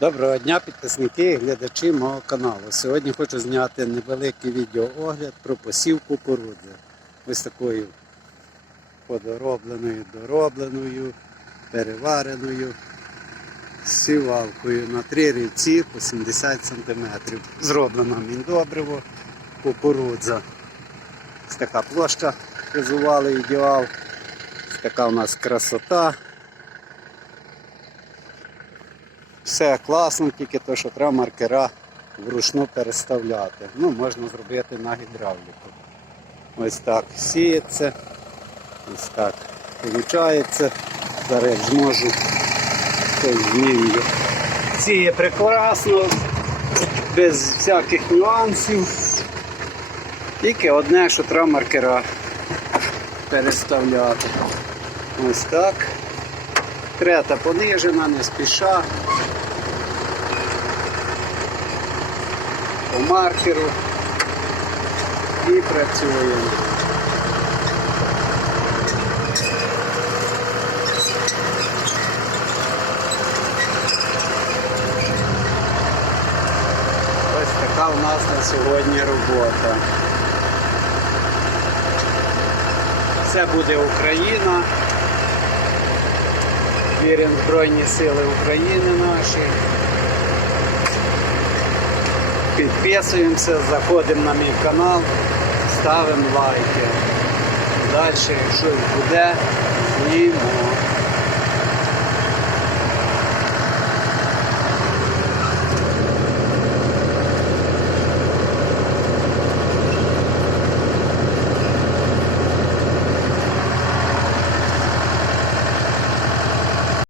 Доброго дня, підписники і глядачі мого каналу. Сьогодні хочу зняти невеликий відеоогляд про посів кукурудзи. Ось такою подоробленою, доробленою, перевареною сівалкою на три рівці по 70 см. Зроблено міндобриво, кукурудза. Ось така площа призували ідеал. Ось така у нас красота. Все класно, тільки то, що треба маркера вручну переставляти. Ну, можна зробити на гідравліку. Ось так сіється. Ось так виходить. Зараз зможу, то зміню. Сіє прекрасно, без всяких нюансів. Тільки одне, що треба маркера переставляти. Ось так. Трета понижена, не спіша. По маркеру і працюємо. Ось така у нас на сьогодні робота. Це буде Україна. Віримо в Збройні Сили України наші. Підписуємося, заходимо на мій канал, ставимо лайки. Далі, якщо буде, знімо.